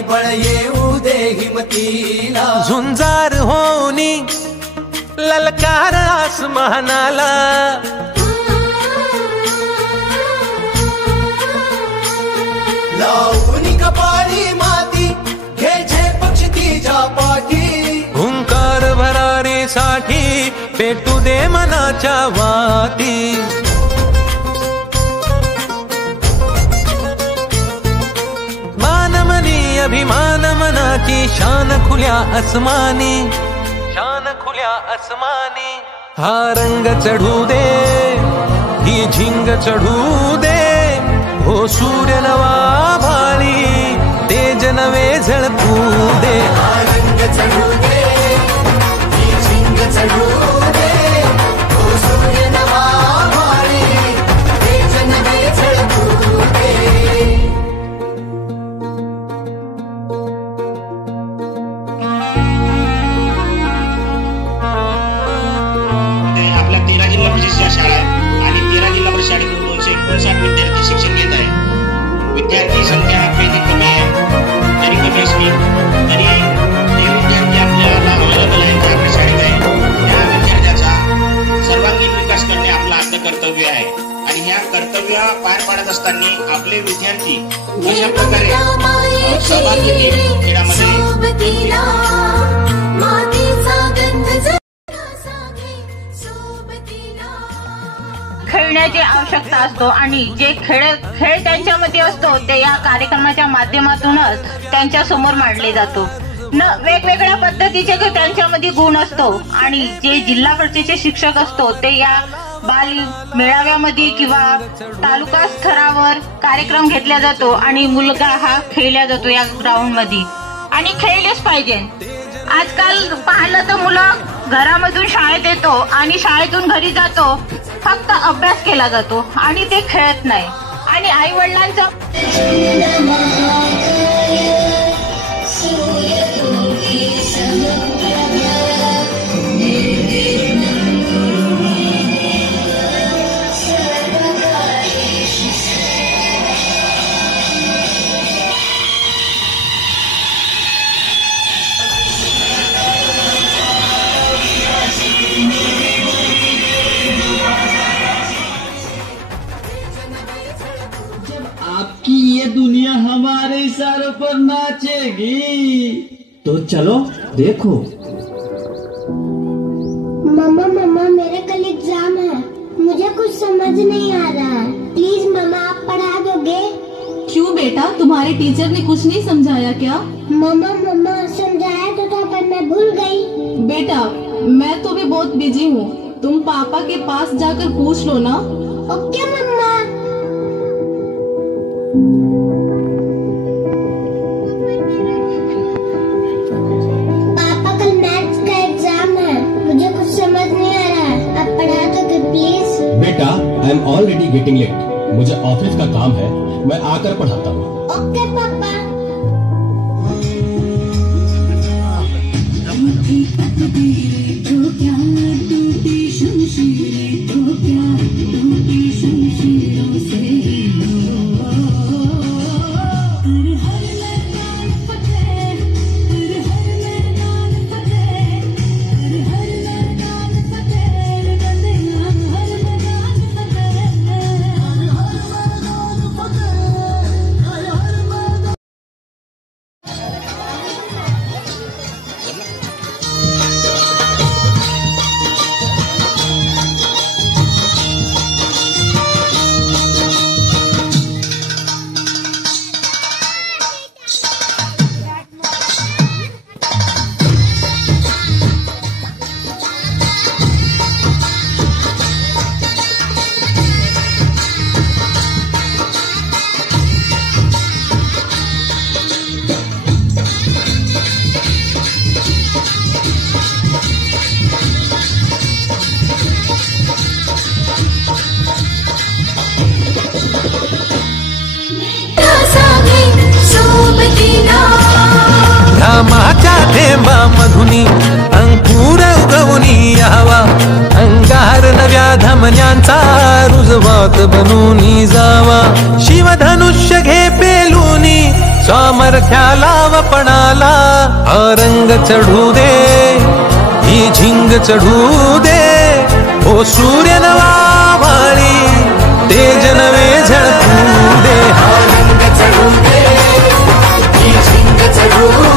बळ येऊ दे हिमतीला, झुंजार होनी ललकार आसमानाला, लावणी कपाळी माती घे झेप क्षितिजा पाठी, हुंकार भरारीसाठी पेटू दे मनाच्या वाती, मानमनी अभिमान मनाची शान खुल्या आसमानी, शान खुल्या आसमानी, हा रंग चढू दे ही झिंग चढू दे, हो सूर्य नवा भाळी तेज नवे झळकू दे, हा रंग चढू दे ही झिंग चढू दे, हो सूर्य नवा भाळी तेज नवे झळकू दे. आपल्या 13 जिल्हा परिषदच्या शाळा आणि 13 जिल्हा परिषद शाळेतून 259 विद्यार्थी शिक्षण घेत आहे. विद्यार्थी संख्या कमी आहे, तरी कमी असली तरी ते विद्यार्थी आपल्याला अवेलेबल आहे, ते आपल्या शाळेत आहे. त्या विद्यार्थ्याचा सर्वांगीण विकास करणे आपलं आद्य कर्तव्य आहे आणि ह्या कर्तव्य पार पाडत असताना आपले विद्यार्थी अशा प्रकारे सहभाग घेतील खेळामध्ये. खेळण्याची आवश्यकता असतो आणि जे खेळ त्यांच्यामध्ये असतो ते या कार्यक्रमाच्या माध्यमातूनच त्यांच्या समोर मांडले जातो. वेगवेगळ्या पद्धतीचे त्यांच्यामध्ये गुण असतो आणि जे जिल्हा परिषदेचे शिक्षक असतो ते या बाल मेळाव्यामध्ये किंवा तालुका स्तरावर कार्यक्रम घेतला जातो आणि मुलगा हा खेळला जातो या ग्राउंड मध्ये आणि खेळलेच पाहिजे. आजकाल पाहिलं तर मुलं घरामधून शाळेत येतो आणि शाळेतून घरी जातो, फक्त अभ्यास केला जातो आणि ते खेळत नाही आणि आई वडिलांचा आपकी ये दुनिया हमारे इशारों पर नाचेगी, तो चलो देखो. मम्मा मम्मा मेरा कल एग्जाम है, मुझे कुछ समझ नहीं आ रहा है, प्लीज मम्मा आप पढ़ा दोगे? क्यों बेटा, तुम्हारे टीचर ने कुछ नहीं समझाया क्या? मम्मा मम्मा समझाया तो था पर मैं भूल गई. बेटा मैं तो भी बहुत बिजी हूँ, तुम पापा के पास जाकर पूछ लो ना. Okay mamma. पापा कल मैथ्स का एग्जाम है, मुझे कुछ समझ नहीं आ रहा है, आप पढ़ा दोगे प्लीज? बेटा I am already getting late, मुझे ऑफिस का काम है, मैं आकर पढ़ाता हूँ. ओके पापा. घामाच्या थेंबामधुनी अंकुर उगवूनी यावा, अंगार नव्या धमन्यांचा रुजवात बनूनी जावा, शिवधनुष्य घे पेलूनी स्वामर सारख्या लावपणाला हा रंग चढू दे, ही झिंग चढू दे. ओ सूर्य नवा भाळी तेज नवे झळकू दे. रंग चढू दे, ही झिंग चढू